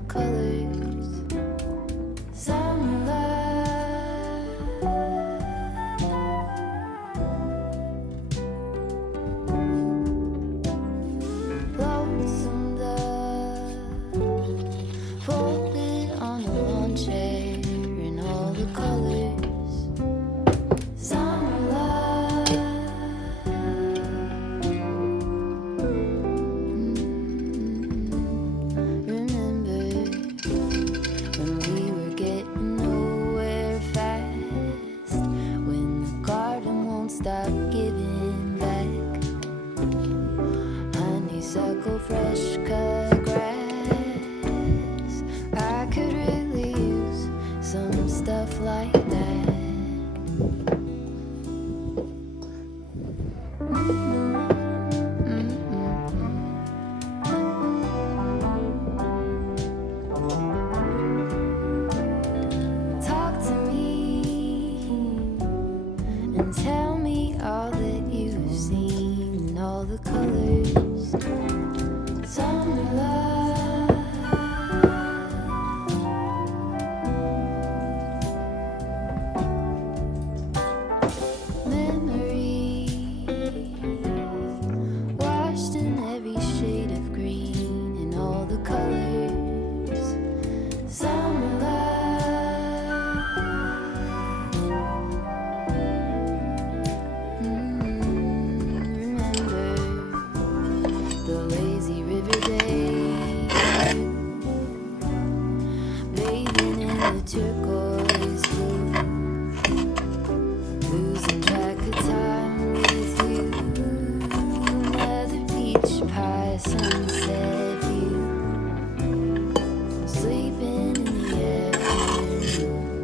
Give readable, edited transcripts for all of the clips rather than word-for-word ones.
the colors. Summer love, lonesome dove, folded on a lawn chair in all the colors. Summer love. Remember when we were getting nowhere fast, when the garden won't stop giving back honeysuckle, fresh cut grass. I could really use some stuff like that. Talk to me and tell me all that you've seen, all the colors. Summer love. Memory washed in every shade of green in all the colors. Summer love. Remember the lazy river days, bathing in the turquoise blue, losing track of time with you. Another peach pie sunset view, sleeping in the afternoon.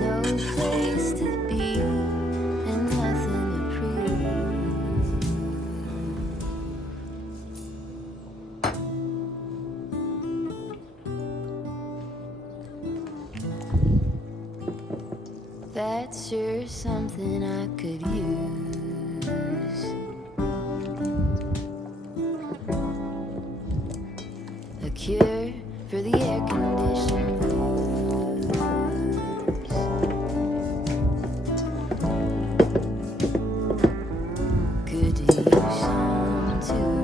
No place to be and nothing to prove. That's sure something I could use. A cure for the air conditioned blues. Could use some too.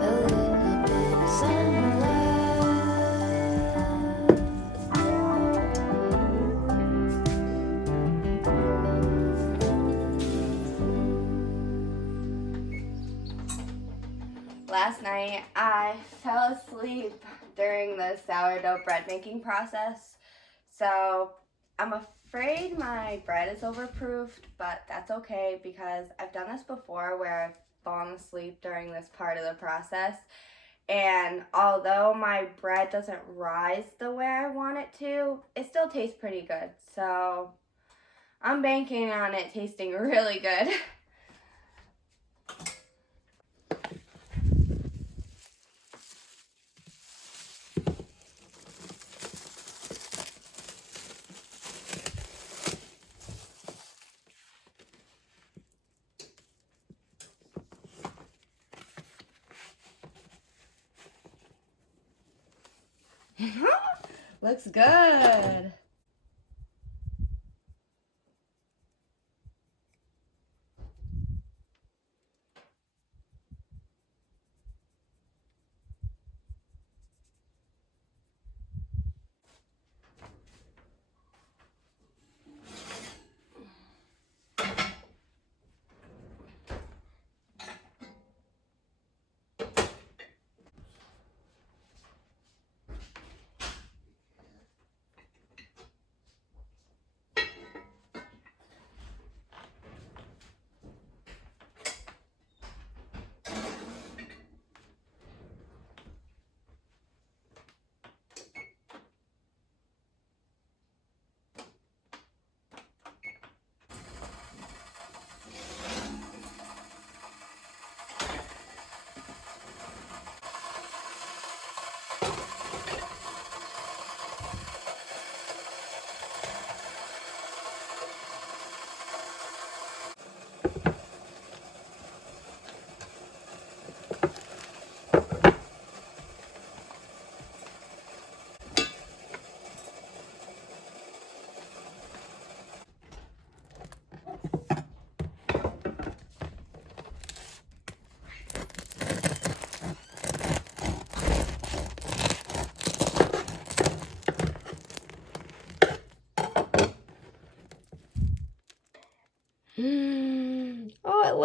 A little bit of summer love. Last night I fell asleep during the sourdough bread making process, so I'm afraid my bread is overproofed, but that's okay because I've done this before where I've fallen asleep during this part of the process, and although my bread doesn't rise the way I want it to, it still tastes pretty good, so I'm banking on it tasting really good. Looks good.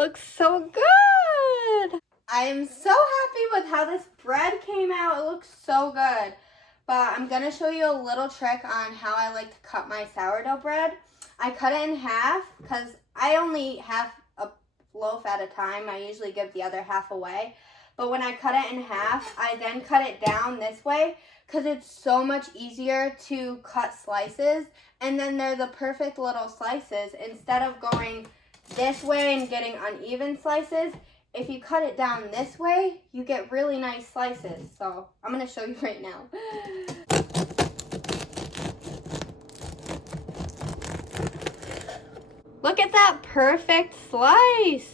looks so good. I am so happy with how this bread came out. It looks so good. But I'm going to show you a little trick on how I like to cut my sourdough bread. I cut it in half because I only have a loaf at a time. I usually give the other half away. But when I cut it in half, I then cut it down this way because it's so much easier to cut slices. And then they're the perfect little slices. Instead of going this way and getting uneven slices, if you cut it down this way, you get really nice slices. So I'm going to show you right now. Look at that perfect slice.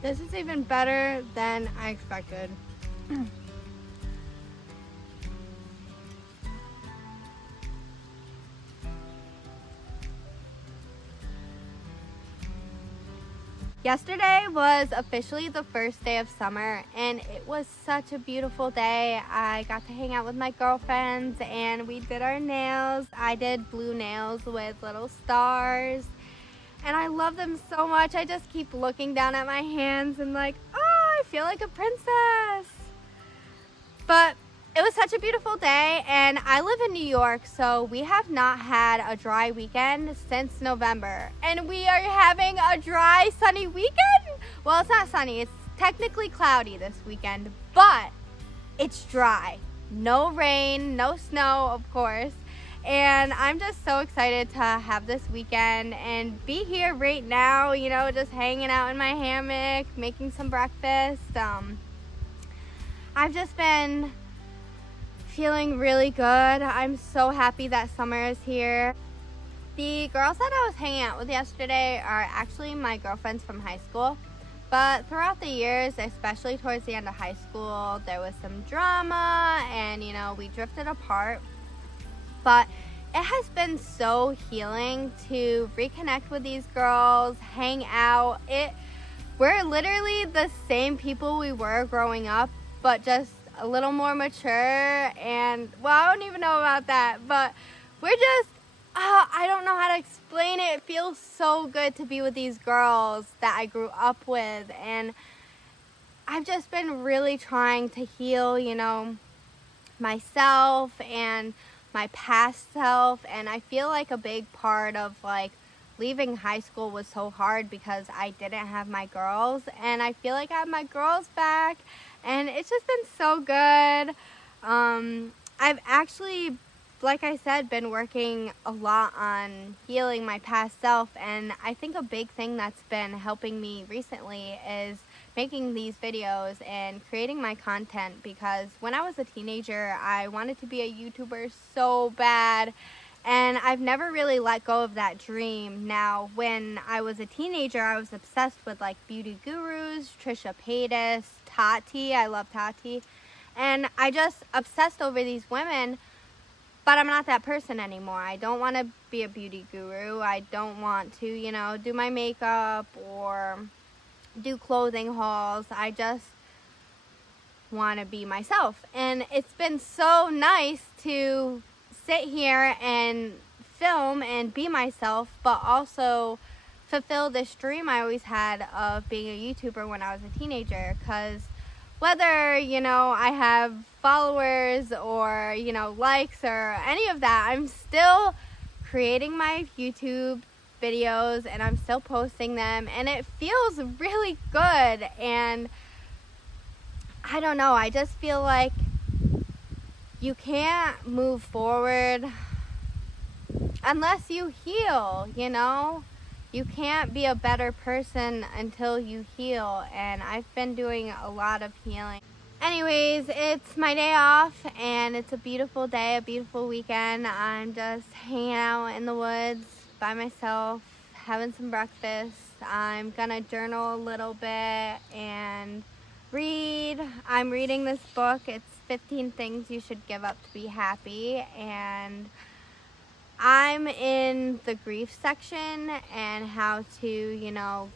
This is even better than I expected. Yesterday was officially the first day of summer, and it was such a beautiful day. I got to hang out with my girlfriends and we did our nails. I did blue nails with little stars, and I love them so much. I just keep looking down at my hands and like, oh, I feel like a princess. But it was such a beautiful day, and I live in New York, so we have not had a dry weekend since November. And we are having a dry, sunny weekend? Well, it's not sunny. It's technically cloudy this weekend, but it's dry. No rain, no snow, of course. And I'm just so excited to have this weekend and be here right now, you know, just hanging out in my hammock, making some breakfast. I've just been feeling really good. I'm so happy that summer is here. The girls that I was hanging out with yesterday are actually my girlfriends from high school. But throughout the years, especially towards the end of high school, there was some drama and, you know, we drifted apart. But it has been so healing to reconnect with these girls, hang out. We're literally the same people we were growing up, but just a little more mature. And, well, I don't even know about that, but we're just, I don't know how to explain it. It feels so good to be with these girls that I grew up with. And I've just been really trying to heal, you know, myself and my past self. And I feel like a big part of like leaving high school was so hard because I didn't have my girls, and I feel like I have my girls back, and it's just been so good. I've actually, like I said, been working a lot on healing my past self, and I think a big thing that's been helping me recently is making these videos and creating my content, because when I was a teenager, I wanted to be a YouTuber so bad, and I've never really let go of that dream. Now, when I was a teenager, I was obsessed with like beauty gurus, Trisha Paytas, Tati. I love Tati. And I just obsessed over these women, but I'm not that person anymore. I don't want to be a beauty guru. I don't want to, do my makeup or do clothing hauls. I just want to be myself. And it's been so nice to sit here and film and be myself, but also fulfill this dream I always had of being a YouTuber when I was a teenager. Because whether, I have followers or, likes or any of that, I'm still creating my YouTube videos and I'm still posting them, and it feels really good. And I don't know, I just feel like you can't move forward unless you heal, You can't be a better person until you heal, and I've been doing a lot of healing. Anyways, it's my day off, and it's a beautiful day, a beautiful weekend. I'm just hanging out in the woods by myself, having some breakfast. I'm gonna journal a little bit and read. I'm reading this book. It's 15 Things You Should Give Up to Be Happy, and I'm in the grief section and how to,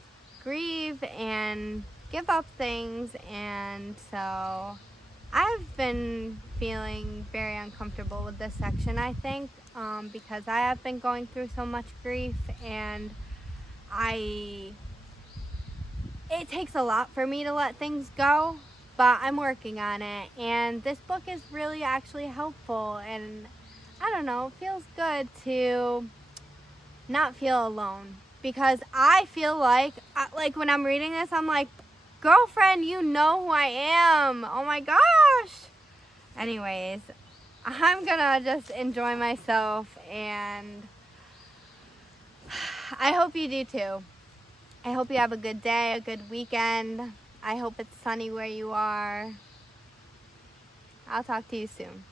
grieve and give up things. And so I've been feeling very uncomfortable with this section, I think, because I have been going through so much grief, and it takes a lot for me to let things go, but I'm working on it, and this book is really actually helpful, and I don't know, it feels good to not feel alone, because I feel like when I'm reading this, I'm like, girlfriend, you know who I am. Oh my gosh. Anyways, I'm gonna just enjoy myself, and I hope you do too. I hope you have a good day, a good weekend. I hope it's sunny where you are. I'll talk to you soon.